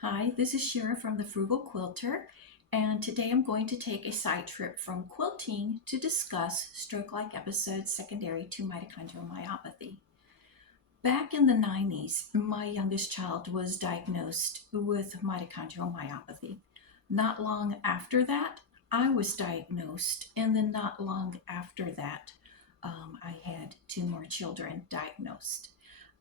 Hi, this is Shira from the Frugal Quilter, and today I'm going to take a side trip from quilting to discuss stroke-like episodes secondary to mitochondrial myopathy. Back in the 90s, my youngest child was diagnosed with mitochondrial myopathy. Not long after that, I was diagnosed, and then not long after that, I had two more children diagnosed.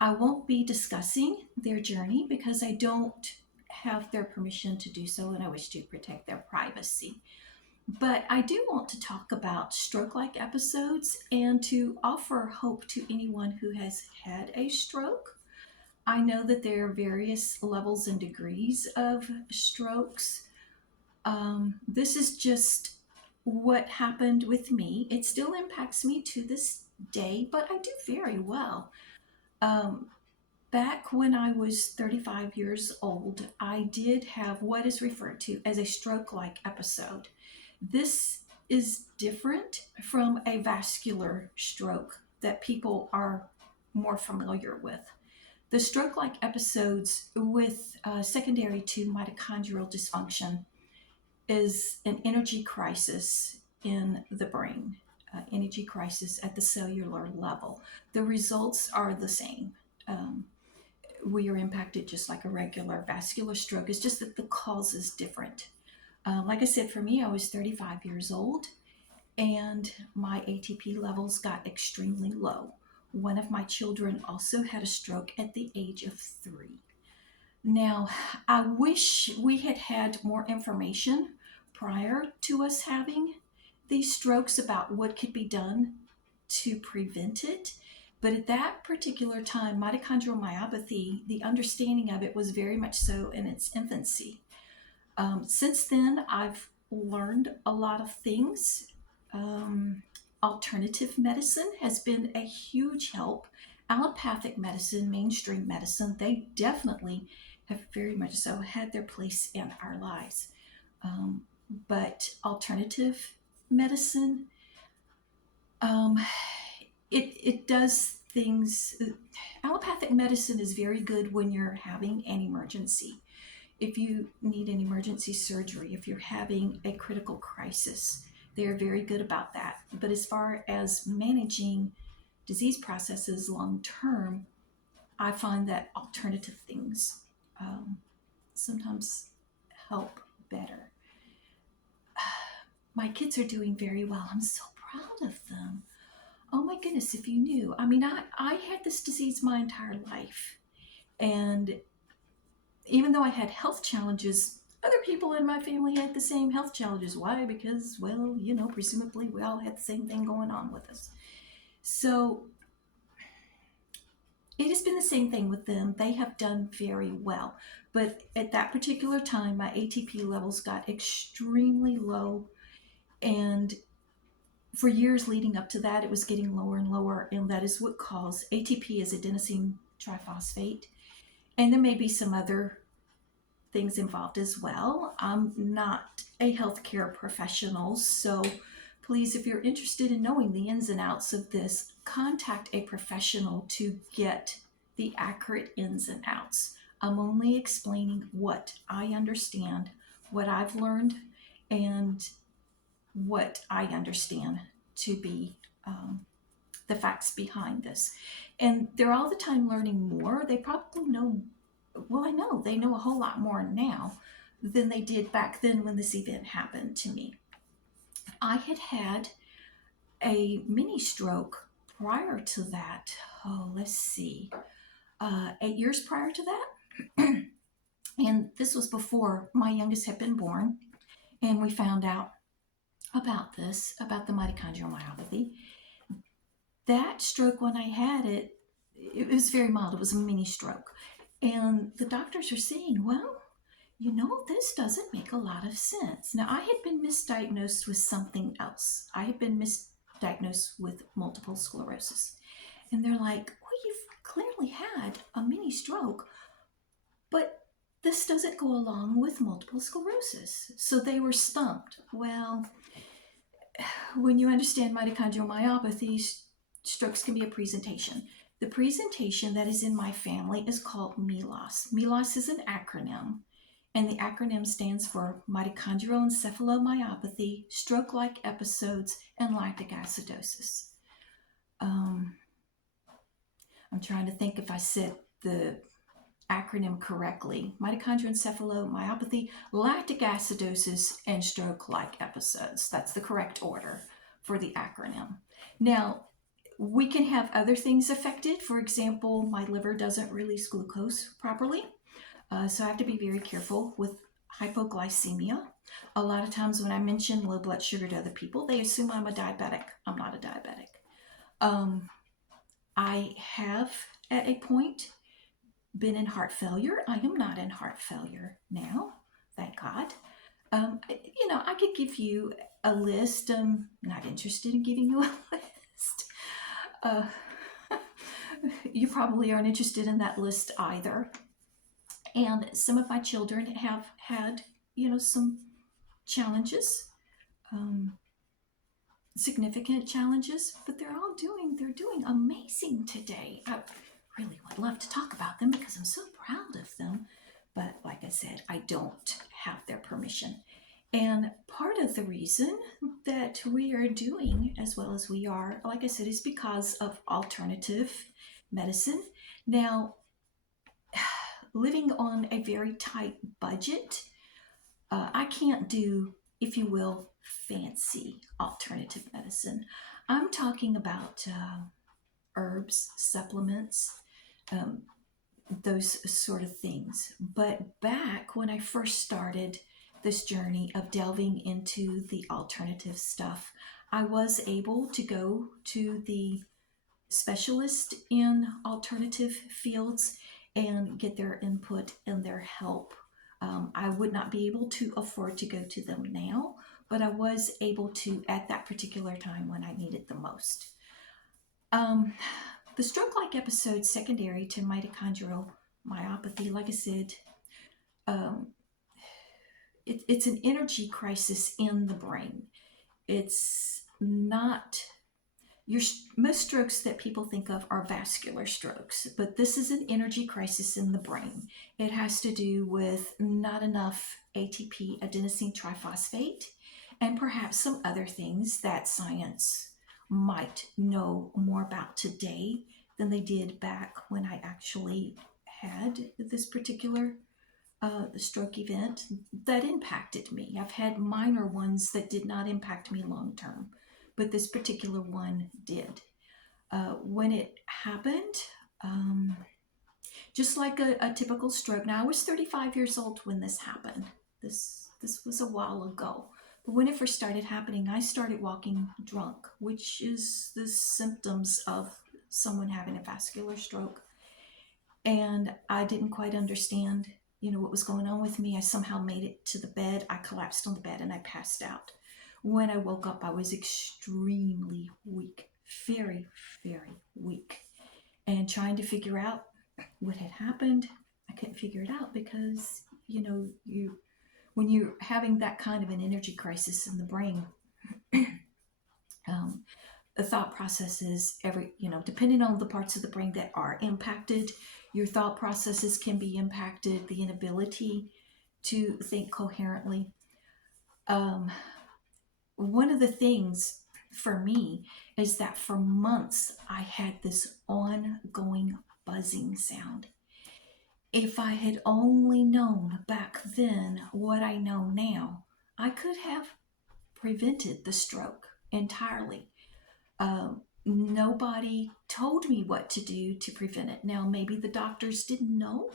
I won't be discussing their journey because I don't have their permission to do so, and I wish to protect their privacy. But I do want to talk about stroke like episodes and to offer hope to anyone who has had a stroke. I know that there are various levels and degrees of strokes. This is just what happened with me. It still impacts me to this day, but I do very well. Um, Back when I was 35 years old, I did have what is referred to as a stroke like episode. This is different from a vascular stroke that people are more familiar with. The stroke like episodes with secondary to mitochondrial dysfunction is an energy crisis in the brain, energy crisis at the cellular level. The results are the same. Um, we are impacted just like a regular vascular stroke. It's just that the cause is different. Like I said, for me, I was 35 years old and my ATP levels got extremely low. One of my children also had a stroke at the age of 3. Now, I wish we had had more information prior to us having these strokes about what could be done to prevent it. But at that particular time, mitochondrial myopathy, the understanding of it was very much so in its infancy. Since then, I've learned a lot of things. Alternative medicine has been a huge help. Allopathic medicine, mainstream medicine, they definitely have very much so had their place in our lives. Um, but alternative medicine, um, it does things. Allopathic medicine is very good when you're having an emergency. If you need an emergency surgery, if you're having a critical crisis, they're very good about that. But as far as managing disease processes long term, I find that alternative things um, sometimes help better. My kids are doing very well. I'm so proud of them. Oh my goodness, if you knew. I mean, I had this disease my entire life. And even though I had health challenges, other people in my family had the same health challenges. Why? Because, well, presumably we all had the same thing going on with us. So it has been the same thing with them. They have done very well. But at that particular time, my ATP levels got extremely low. And for years leading up to that, it was getting lower and lower. And that is what caused ATP is adenosine triphosphate. And there may be some other things involved as well. I'm not a healthcare professional, so please, if you're interested in knowing the ins and outs of this, contact a professional to get the accurate ins and outs. I'm only explaining what I understand, what I've learned, and what I understand to be the facts behind this. And they're all the time learning more. They probably know, well, I know they know a whole lot more now than they did back then when this event happened to me. I had had a mini stroke prior to that. Oh, let's see, 8 years prior to that. And this was before my youngest had been born. And we found out about this, about the mitochondrial myopathy. That stroke, when I had it, it was very mild. It was a mini stroke. And the doctors are saying, well, this doesn't make a lot of sense. Now, I had been misdiagnosed with something else. I had been misdiagnosed with multiple sclerosis. And they're like, well, you've clearly had a mini stroke, but this doesn't go along with multiple sclerosis. So they were stumped. Well, when you understand mitochondrial myopathy, strokes can be a presentation. The presentation that is in my family is called MELOS. MELOS is an acronym. and the acronym stands for Mitochondrial Encephalomyopathy, Stroke-like Episodes, and Lactic Acidosis. I'm trying to think if I said the acronym correctly. Mitochondrial encephalomyopathy, lactic acidosis, and stroke-like episodes. That's the correct order for the acronym. Now, we can have other things affected. For example, my liver doesn't release glucose properly, so I have to be very careful with hypoglycemia. A lot of times when I mention low blood sugar to other people, they assume I'm a diabetic. I'm not a diabetic. I have, at a point, been in heart failure. I am not in heart failure now, thank God. I could give you a list. I'm not interested in giving you a list. You probably aren't interested in that list either. And some of my children have had, some challenges, significant challenges, but they're doing amazing today. I really would love to talk about them because I'm so proud of them. But like I said, I don't have their permission. And part of the reason that we are doing as well as we are, like I said, is because of alternative medicine. Now, living on a very tight budget, I can't do, if you will, fancy alternative medicine. I'm talking about herbs, supplements, those sort of things. But back when I first started this journey of delving into the alternative stuff, I was able to go to the specialist in alternative fields and get their input and their help. I would not be able to afford to go to them now, but I was able to at that particular time when I needed the most. The stroke-like episode secondary to mitochondrial myopathy, like I said, it's an energy crisis in the brain. It's not most strokes that people think of are vascular strokes, but this is an energy crisis in the brain. It has to do with not enough ATP, adenosine triphosphate, and perhaps some other things that science might know more about today than they did back when I actually had this particular stroke event that impacted me. I've had minor ones that did not impact me long term, but this particular one did. When it happened, just like a typical stroke. Now, I was 35 years old when this happened. This was a while ago. But when it first started happening, I started walking drunk, which is the symptoms of someone having a vascular stroke. And I didn't quite understand, what was going on with me. I somehow made it to the bed. I collapsed on the bed and I passed out. When I woke up, I was extremely weak, very, very weak, and trying to figure out what had happened. I couldn't figure it out because, when you're having that kind of an energy crisis in the brain, the thought processes, depending on the parts of the brain that are impacted, your thought processes can be impacted, the inability to think coherently. One of the things for me is that for months I had this ongoing buzzing sound. If I had only known back then what I know now, I could have prevented the stroke entirely. Nobody told me what to do to prevent it. Now, maybe the doctors didn't know,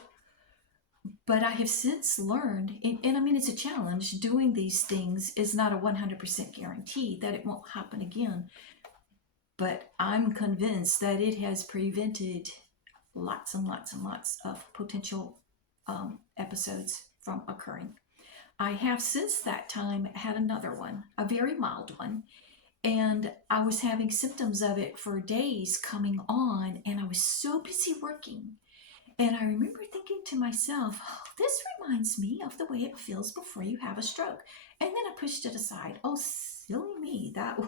but I have since learned, and I mean, it's a challenge. Doing these things is not a 100% guarantee that it won't happen again. But I'm convinced that it has prevented lots and lots and lots of potential episodes from occurring. I have since that time had another one, a very mild one, and I was having symptoms of it for days coming on, and I was so busy working. And I remember thinking to myself, this reminds me of the way it feels before you have a stroke. And then I pushed it aside. Oh, silly me. That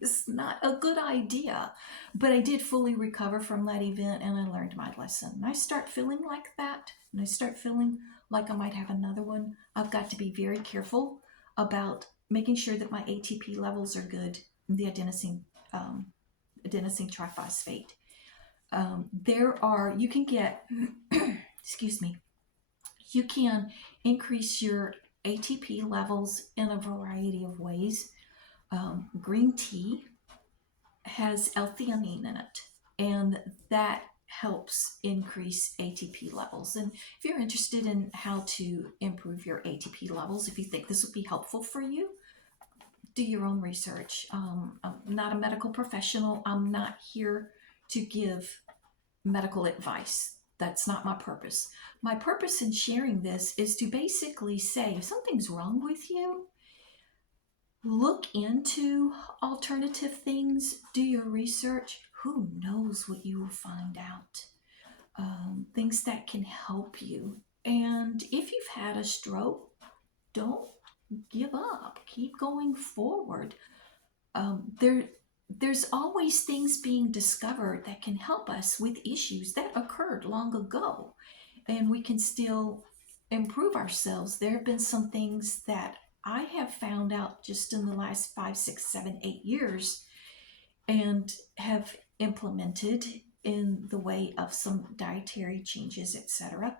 was not a good idea. But I did fully recover from that event and I learned my lesson. And I start feeling like that. And I start feeling like I might have another one, I've got to be very careful about making sure that my ATP levels are good, the um, adenosine triphosphate. You can get, excuse me, you can increase your ATP levels in a variety of ways. Green tea has L-theanine in it, and that helps increase ATP levels. And if you're interested in how to improve your ATP levels, if you think this will be helpful for you, do your own research. I'm not a medical professional. I'm not here to give medical advice. That's not my purpose. My purpose in sharing this is to basically say if something's wrong with you, look into alternative things, do your research. Who knows what you will find out? Things that can help you. And if you've had a stroke, don't give up. Keep going forward. There's always things being discovered that can help us with issues that occurred long ago, and we can still improve ourselves. There have been some things that I have found out just in the last 5, 6, 7, 8 years and have implemented in the way of some dietary changes, etc.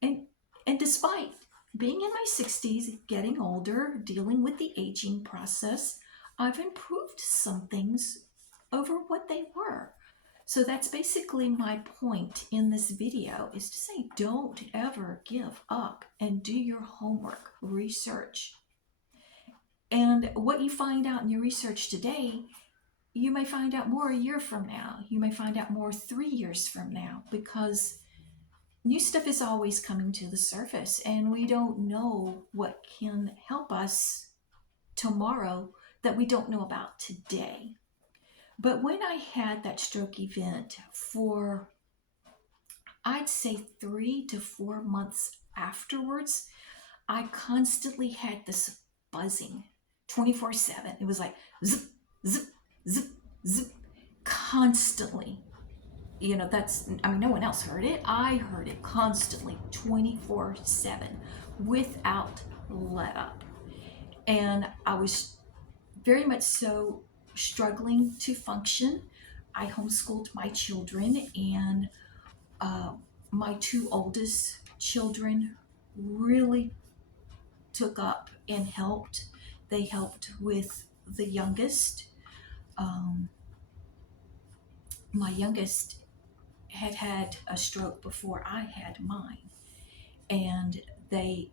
And despite being in my 60s, getting older, dealing with the aging process, I've improved some things over what they were. So that's basically my point in this video, is to say don't ever give up and do your homework, research. And what you find out in your research today, you may find out more a year from now. You may find out more 3 years from now, because new stuff is always coming to the surface, and we don't know what can help us tomorrow that we don't know about today. But when I had that stroke event for, I'd say 3 to 4 months afterwards, I constantly had this buzzing 24/7. It was like zip, zip, zip, zip, constantly. No one else heard it. I heard it constantly, 24/7, without let up. And I was very much so struggling to function. I homeschooled my children, and my 2 oldest children really took up and helped. They helped with the youngest. My youngest had a stroke before I had mine, and they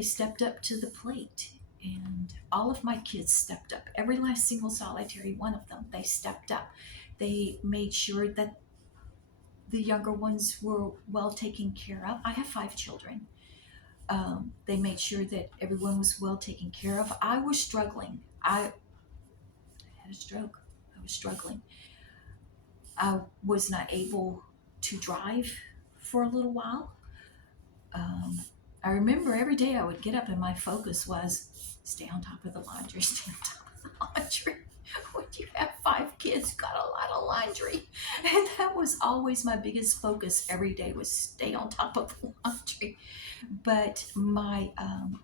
stepped up to the plate. And all of my kids stepped up. Every last single solitary one of them, they stepped up. They made sure that the younger ones were well taken care of. I have 5 children. They made sure that everyone was well taken care of. I was struggling. I had a stroke. I was struggling. I was not able to drive for a little while. I remember every day I would get up and my focus was stay on top of the laundry, stay on top of the laundry. When you have 5 kids, you got a lot of laundry. And that was always my biggest focus every day, was stay on top of the laundry. But my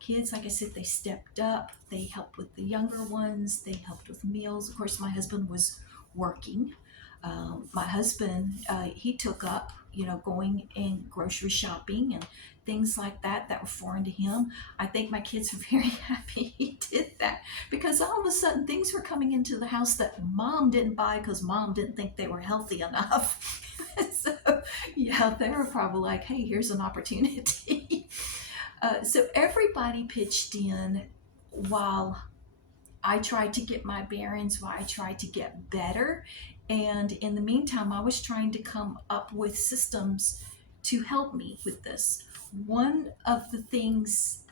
kids, like I said, they stepped up. They helped with the younger ones. They helped with meals. Of course, my husband was working. My husband, he took up, going and grocery shopping and things like that were foreign to him. I think my kids were very happy he did that, because all of a sudden things were coming into the house that mom didn't buy because mom didn't think they were healthy enough. So, yeah, they were probably like, hey, here's an opportunity. So everybody pitched in while I tried to get my bearings, while I tried to get better. And in the meantime, I was trying to come up with systems to help me with this. One of the things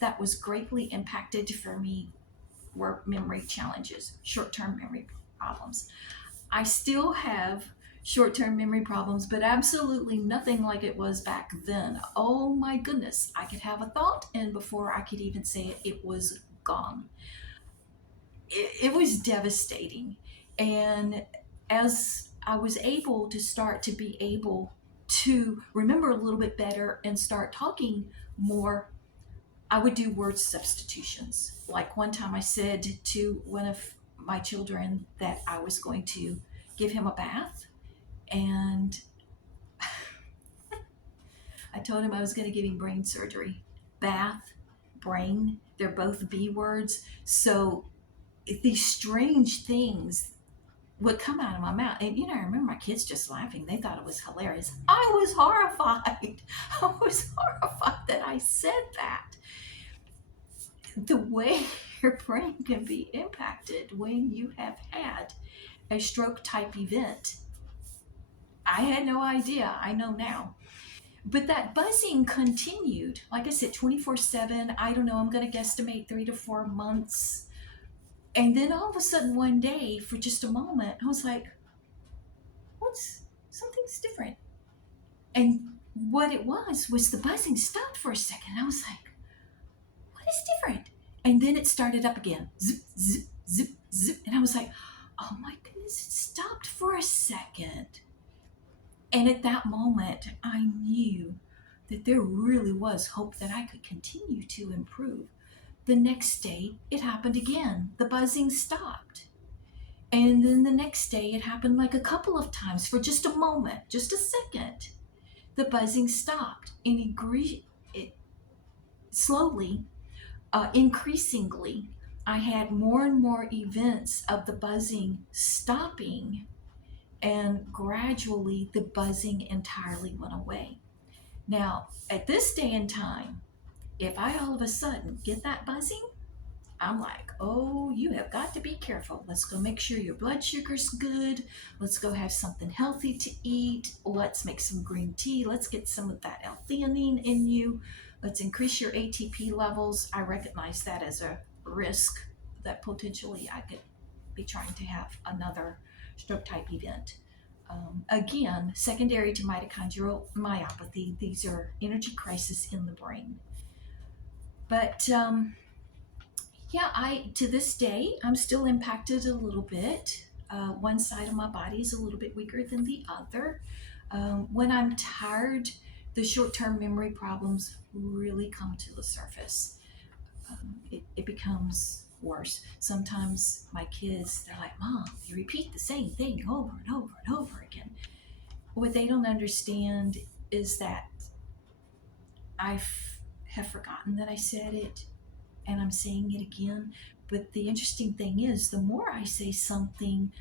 that was greatly impacted for me were memory challenges, short-term memory problems. I still have short-term memory problems, but absolutely nothing like it was back then. Oh my goodness, I could have a thought, and before I could even say it, it was gone. It was devastating. And as I was able to start to be able to remember a little bit better and start talking more, I would do word substitutions. Like one time I said to one of my children that I was going to give him a bath, and I told him I was going to give him brain surgery. Bath, brain, they're both B words. So these strange things would come out of my mouth. And, I remember my kids just laughing. They thought it was hilarious. I was horrified. I was horrified that I said that. The way your brain can be impacted when you have had a stroke type event. I had no idea. I know now. But that buzzing continued, like I said, 24/7. I don't know, I'm going to guesstimate 3 to 4 months. And then all of a sudden, one day, for just a moment, I was like, something's different. And what it was the buzzing stopped for a second. I was like, what is different? And then it started up again. Zip, zip, zip, zip. And I was like, oh my goodness, it stopped for a second. And at that moment, I knew that there really was hope that I could continue to improve. The next day, it happened again. The buzzing stopped. And then the next day, it happened like a couple of times for just a moment, just a second. The buzzing stopped. And it slowly, increasingly, I had more and more events of the buzzing stopping, and gradually the buzzing entirely went away. Now, at this day and time, if I all of a sudden get that buzzing, I'm like, oh, you have got to be careful. Let's go make sure your blood sugar's good. Let's go have something healthy to eat. Let's make some green tea. Let's get some of that L-theanine in you. Let's increase your ATP levels. I recognize that as a risk that potentially I could be trying to have another stroke type event. Again, secondary to mitochondrial myopathy, these are energy crises in the brain. But yeah, to this day, I'm still impacted a little bit. One side of my body is a little bit weaker than the other. When I'm tired, the short-term memory problems really come to the surface. It becomes worse. Sometimes my kids, they're like, Mom, you repeat the same thing over and over and over again. What they don't understand is that I have forgotten that I said it, and I'm saying it again. But the interesting thing is, the more I say something,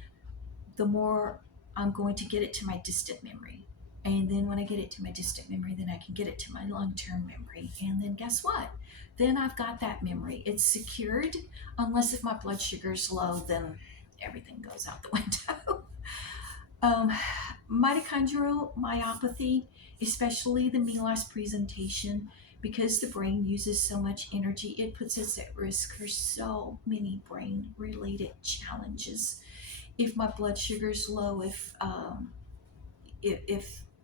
the more I'm going to get it to my distant memory. And then when I get it to my distant memory, then I can get it to my long-term memory. And then guess what? Then I've got that memory. It's secured, unless if my blood sugar is low, then everything goes out the window. Mitochondrial myopathy, especially the MELAS presentation, because the brain uses so much energy, it puts us at risk for so many brain-related challenges. If my blood sugar is low, if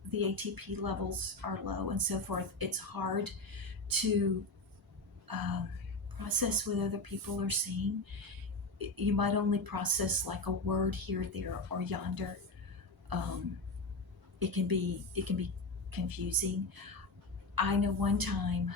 the ATP levels are low and so forth, it's hard to process what other people are saying. You might only process like a word here, there, or yonder. It can be confusing. I know one time,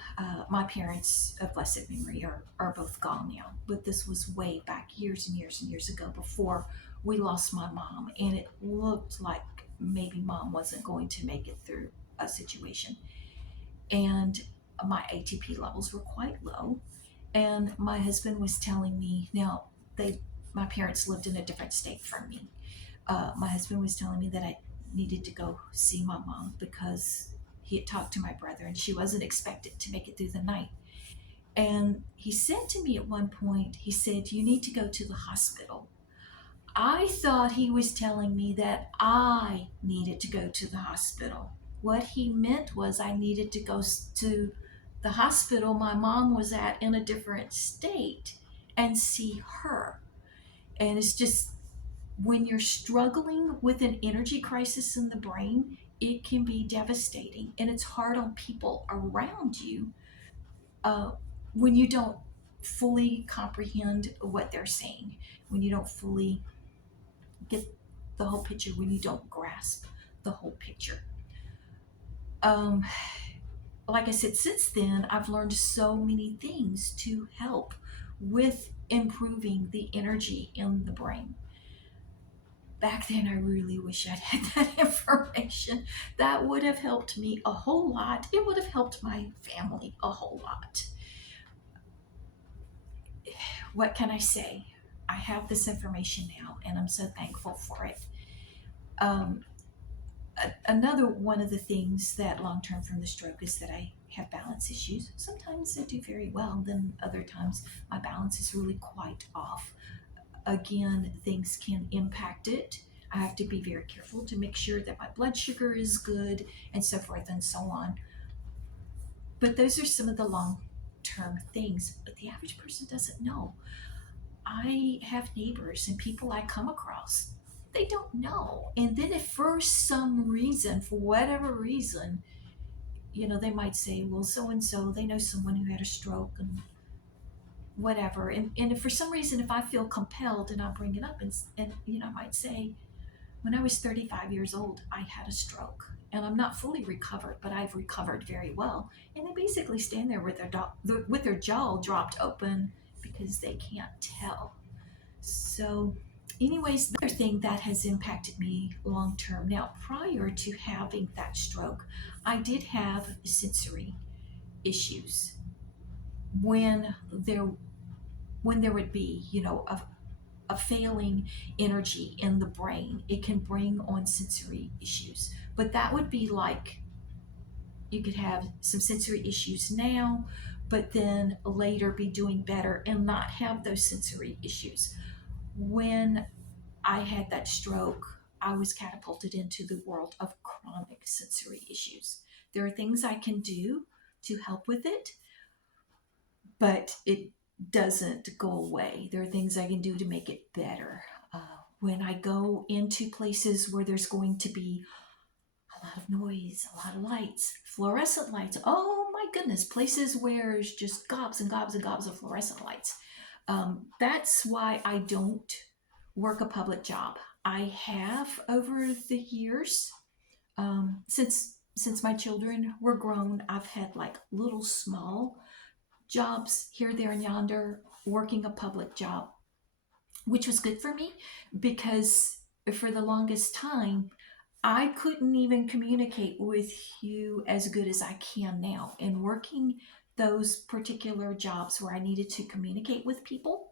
my parents of blessed memory are both gone now, but this was way back years and years and years ago before we lost my mom, and it looked like maybe Mom wasn't going to make it through a situation. And my ATP levels were quite low, and my husband was telling me, now my parents lived in a different state from me. My husband was telling me that I needed to go see my mom because he had talked to my brother and she wasn't expected to make it through the night. And he said to me at one point, he said, you need to go to the hospital. I thought he was telling me that I needed to go to the hospital. What he meant was I needed to go to the hospital my mom was at in a different state and see her. And it's just, when you're struggling with an energy crisis in the brain, it can be devastating, and it's hard on people around you uh, when you don't fully comprehend what they're saying, when you don't fully get the whole picture, when you don't grasp the whole picture. Um, like I said, since then, I've learned so many things to help with improving the energy in the brain. Back then, I really wish I'd had that information. That would have helped me a whole lot. It would have helped my family a whole lot. What can I say? I have this information now, and I'm so thankful for it. Um, Another one of the things that long term from the stroke is that I have balance issues. Sometimes I do very well, then other times my balance is really quite off. Again, things can impact it. I have to be very careful to make sure that my blood sugar is good and so forth and so on. But those are some of the long term things, but the average person doesn't know. I have neighbors and people I come across, they don't know. And then if for some reason, for whatever reason, they might say, well, so and so, they know someone who had a stroke and whatever. And if for some reason, if I feel compelled and I bring it up and I might say, when I was 35 years old, I had a stroke. And I'm not fully recovered, but I've recovered very well. And they basically stand there with their jaw dropped open because they can't tell. So, anyways, the other thing that has impacted me long term. Now, prior to having that stroke, I did have sensory issues. When there when there would be, a failing energy in the brain, it can bring on sensory issues. But that would be like you could have some sensory issues now, but then later be doing better and not have those sensory issues. When I had that stroke, I was catapulted into the world of chronic sensory issues. There are things I can do to help with it, but it doesn't go away. There are things I can do to make it better. Uh, when I go into places where there's going to be a lot of noise, a lot of lights, fluorescent lights, oh my goodness, places where there's just gobs and gobs and gobs of fluorescent lights. That's why I don't work a public job. I have over the years, since my children were grown, I've had like little small jobs here, there, and yonder, working a public job, which was good for me because for the longest time, I couldn't even communicate with you as good as I can now. And working those particular jobs where I needed to communicate with people,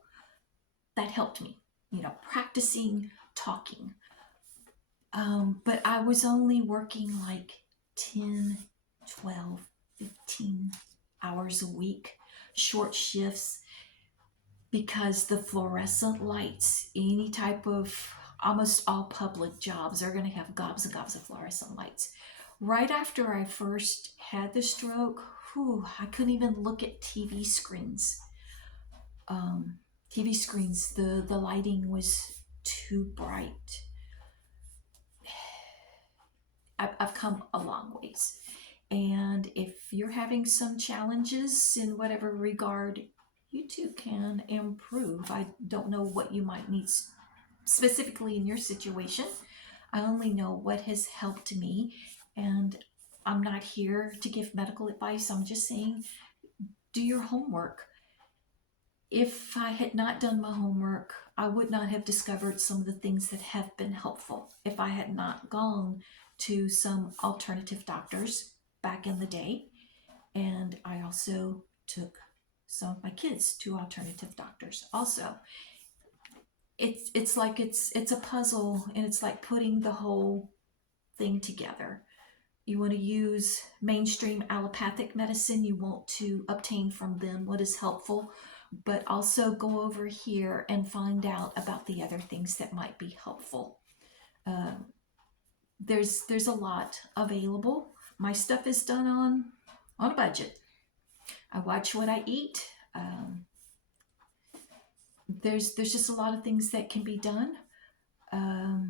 that helped me, practicing talking. But I was only working like 10, 12, 15 hours a week, short shifts, because the fluorescent lights, any type of, almost all public jobs are going to have gobs and gobs of fluorescent lights. Right after I first had the stroke, I couldn't even look at TV screens. TV screens, the lighting was too bright. I've come a long ways. And if you're having some challenges in whatever regard, you too can improve. I don't know what you might need specifically in your situation. I only know what has helped me. And I'm not here to give medical advice. I'm just saying, do your homework. If I had not done my homework, I would not have discovered some of the things that have been helpful. If I had not gone to some alternative doctors back in the day, and I also took some of my kids to alternative doctors also. It's like it's a puzzle, and it's like putting the whole thing together. You want to use mainstream allopathic medicine, you want to obtain from them what is helpful, but also go over here and find out about the other things that might be helpful. Um, there's a lot available. My stuff is done on a budget. I watch what I eat. There's just a lot of things that can be done. I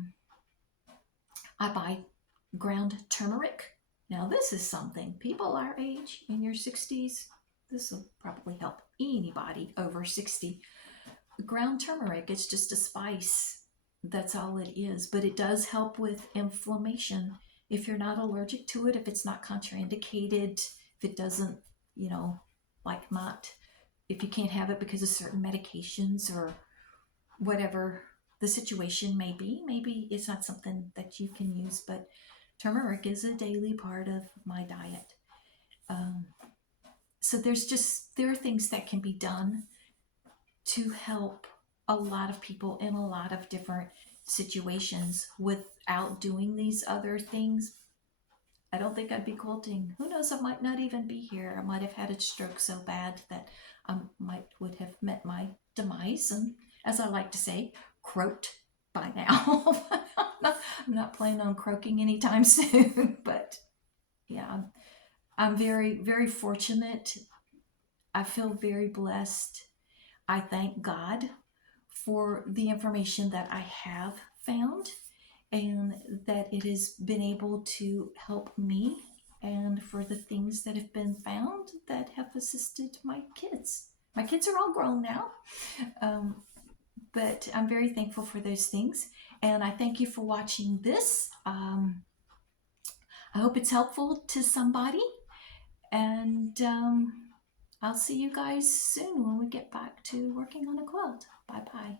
buy ground turmeric. Now this is something people our age, in your 60s, this will probably help anybody over 60. Ground turmeric, it's just a spice. That's all it is, but it does help with inflammation. if you're not allergic to it, if it's not contraindicated, if it doesn't, you know, like not, if you can't have it because of certain medications or whatever the situation may be, maybe it's not something that you can use, but turmeric is a daily part of my diet. Um, so there are things that can be done to help a lot of people in a lot of different situations without doing these other things. I don't think I'd be quilting. Who knows? I might not even be here. I might have had a stroke so bad that I would have met my demise, and as I like to say, croaked by now. I'm not planning on croaking anytime soon. But yeah, I'm very, very fortunate. I feel very blessed. I thank God for the information that I have found and that it has been able to help me, and for the things that have been found that have assisted my kids. My kids are all grown now, um, but I'm very thankful for those things. And I thank you for watching this. I hope it's helpful to somebody. And I'll see you guys soon when we get back to working on a quilt. Bye bye.